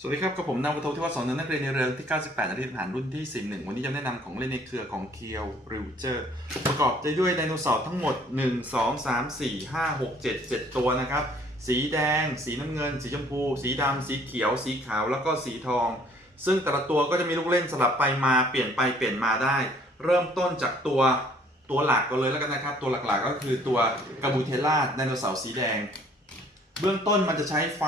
สวัสดีครับกับผมนาวโทที่ว่าสอนนักเรียนในเรือที่ 98นาทีผ่านรุ่นที่ 41 วันนี้จะแนะนำของเล่นในเครือของเคียวริวเจอร์ประกอบไปด้วยไดโนเสาร์ทั้งหมด 1 2 3 4 5 6 7 7 ตัวนะครับ สีแดง สีน้ำเงิน สีชมพู สีดำ สีเขียว สีขาว แล้วก็สีทอง ซึ่งแต่ละตัวก็จะมีลูกเล่นสลับไปมาเปลี่ยนไปเปลี่ยนมาได้ เริ่มต้นจากตัวตัวหลักกันเลยแล้วกันนะครับ ตัวหลักๆก็คือตัวกาบูเทล่าไดโนเสาร์สีแดง เบื้องต้นมันจะใช้ไฟ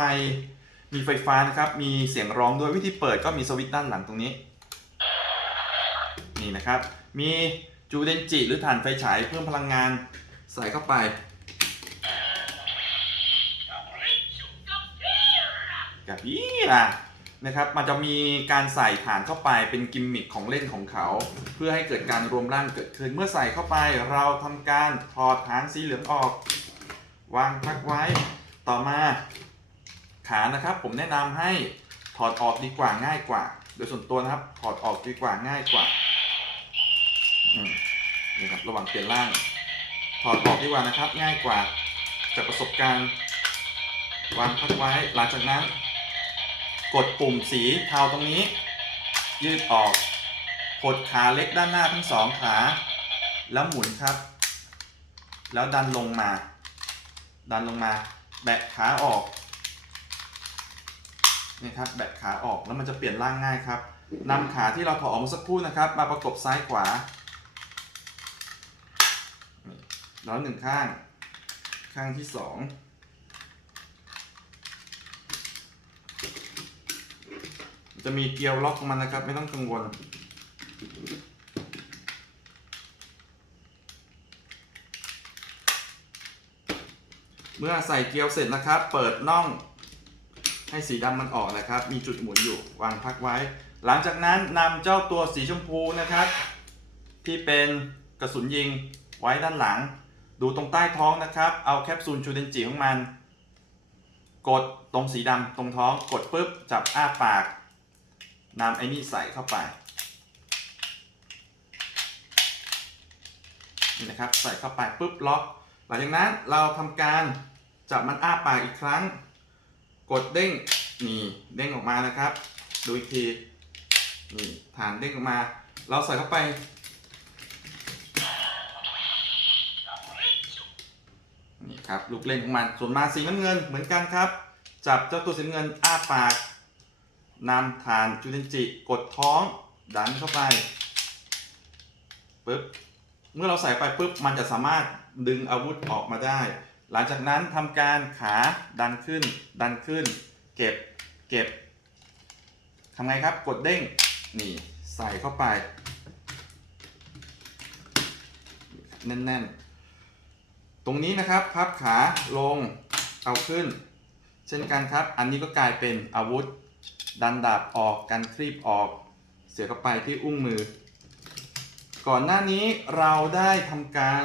มีไฟฟ้านะครับ มีเสียงร้องด้วยวิธีเปิดก็มีสวิตช์ด้านหลังตรงนี้ นี่นะครับ มีจูเดนจิ หรือถ่านไฟฉายเพิ่มพลังงานใส่เข้าไป กับยี่ล่ะนะครับ มันจะมีการใส่ฐานเข้าไปเป็นกิมมิคของเล่นของเขา เพื่อให้เกิดการรวมร่างเกิดขึ้น เมื่อใส่เข้าไปเราทำการถอดฐานสีเหลืองออก วางพักไว้ ต่อมา ขานะครับ ผมแนะนำให้ถอดออกดีกว่าง่ายกว่า โดยส่วนตัวนะครับ ถอดออกดีกว่าง่ายกว่าอืมนี่ครับระหว่างเปลี่ยนร่าง ถอดออกดีกว่านะครับ ง่ายกว่าจากประสบการณ์ วางพักไว้หลังจากนั้น กดปุ่มสีเทาตรงนี้ ยืดออกกดขาเล็กด้านหน้าทั้งสองขา แล้วหมุนครับ แล้วดันลงมา ดันลงมา แบะขาออก นี่ครับแบะขาออกแล้วมันจะเปลี่ยนร่างง่ายครับนำขาที่เราถอดออกมาสักครู่นะครับ มาประกบซ้ายขวานี่แล้วหนึ่งข้าง ข้างที่สองจะมีเกลียวล็อกของมันนะครับ ไม่ต้องกังวลเมื่อใส่เกลียวเสร็จนะครับ เปิดน่อง ให้สีดำมันออกนะครับ มีจุดหมุนอยู่วางพักไว้ หลังจากนั้นนำเจ้าตัวสีชมพูนะครับ ที่เป็นกระสุนยิงไว้ด้านหลัง ดูตรงใต้ท้องนะครับ เอาแคปซูลชูเดนจิของมัน กดตรงสีดำตรงท้องกดปุ๊บจับอ้าปากนำไอ้นี่ใส่เข้าไปนี่นะครับใส่เข้าไปปุ๊บล็อก หลังจากนั้นเราทำการจับมันอ้าปากอีกครั้ง กดเด้งนี่เด้งออกมานะครับ ดูอีกทีนี่ฐานเด้งออกมา เราใส่เข้าไป นี่ครับลูกเล่นของมันส่วนมาสีน้ำเงินเหมือนกันครับ จับเจ้าตัวสีน้ำเงินอ้าปากนำฐานจูเนนจิกดท้องดันเข้าไปปึ๊บเมื่อเราใส่ไปปุ๊บมันจะสามารถดึงอาวุธออกมาได้ หลังจากนั้นทำการขาดันขึ้น ดันขึ้น เก็บ เก็บทำไงครับ กดเด้ง นี่ใส่เข้าไป แน่นๆ ตรงนี้นะครับ พับขาลง เอาขึ้น เช่นกันครับ อันนี้ก็กลายเป็นอาวุธ ดันดาบออก กันคลีบออก เสียเข้าไปที่อุ้งมือ ก่อนหน้านี้เราได้ทำการ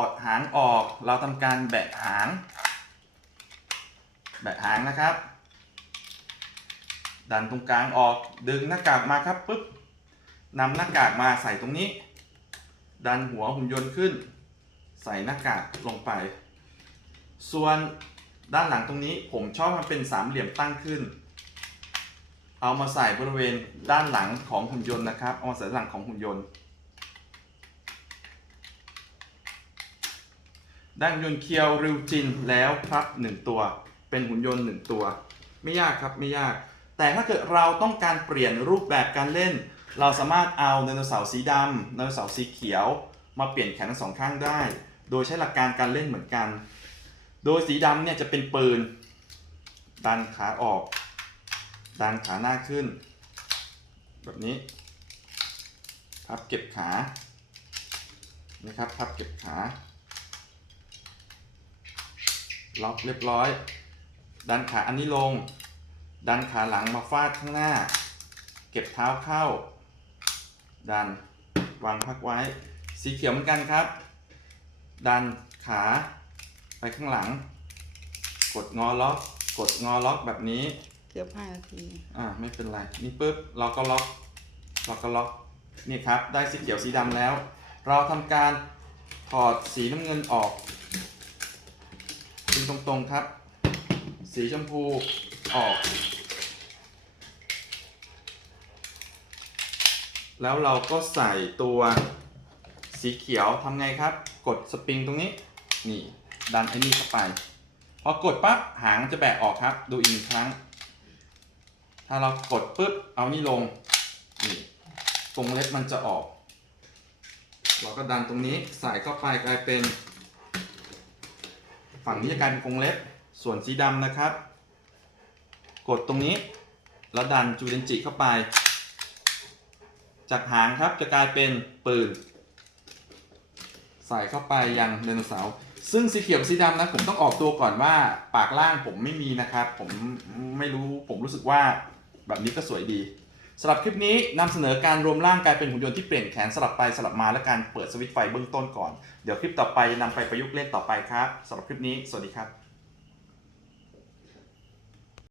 อดหางออก เราทำการแบะหาง แบะหางนะครับ ดันตรงกลางออก ดึงหน้ากากมาครับปุ๊บนำหน้ากากมาใส่ตรงนี้ ดันหัวหุ่นยนต์ขึ้น ใส่หน้ากากลงไป ส่วนด้านหลังตรงนี้ผมชอบมันเป็นสามเหลี่ยมตั้งขึ้น เอามาใส่บริเวณด้านหลังของหุ่นยนต์นะครับ เอามาใส่หลังของหุ่นยนต์ ด้หุ่นยนต์เคียวริวจินแล้วครับหนึ่งตัว เป็นหุ่นยนต์หนึ่งตัว ไม่ยากครับไม่ยาก แต่ถ้าเกิดเราต้องการเปลี่ยนรูปแบบการเล่น เราสามารถเอาไดโนเสาร์สีดำไดโนเสาร์สีเขียว มาเปลี่ยนแขนทั้งสองข้างได้ โดยใช้หลักการการเล่นเหมือนกัน โดยสีดำเนี่ยจะเป็นปืน ดันขาออก ดันขาหน้าขึ้น แบบนี้พับเก็บขานะครับพับเก็บขา ล็อกเรียบร้อย ดันขาอันนี้ลง ดันขาหลังมาฟาดข้างหน้า เก็บเท้าเข้า ดันวางพักไว้ สีเขียวเหมือนกันครับ ดันขาไปข้างหลัง กดงอล็อก กดงอล็อกแบบนี้เกือบห้านาที อ่าไม่เป็นไร นี่ปุ๊บเราก็ล็อก เราก็ล็อก นี่ครับ ได้สีเขียวสีดำแล้ว เราทำการถอดสีน้ำเงินออก ดึงตรงๆครับ สีชมพูออก แล้วเราก็ใส่ตัวสีเขียวทำไงครับ กดสปริงตรงนี้ นี่ ดันไอ้นี่เข้าไป พอกดปั๊บหางจะแบกออกครับ ดูอีกครั้ง ถ้าเรากดปุ๊บ เอานี่ลง นี่ตรงเล็บมันจะออก เราก็ดันตรงนี้ใส่เข้าไปกลายเป็น ฝั่งนี้จะกลายเป็นกรงเล็บ ส่วนสีดำนะครับ กดตรงนี้ แล้วดันจูเรนจิเข้าไป จากหางครับจะกลายเป็นปืน ใส่เข้าไปยังไดโนเสาร์ซึ่งสีเขียวสีดำนะผมต้องออกตัวก่อนว่าปากล่างผมไม่มีนะครับ ผมไม่รู้ผมรู้สึกว่าแบบนี้ก็สวยดี สำหรับคลิปนี้นำเสนอการรวมร่างกลายเป็นหุ่นยนต์ที่เปลี่ยนแขนสลับไปสลับมาและการเปิดสวิตช์ไฟเบื้องต้นก่อน เดี๋ยวคลิปต่อไปนำไปประยุกต์เล่นต่อไปครับสำหรับคลิปนี้ สวัสดีครับ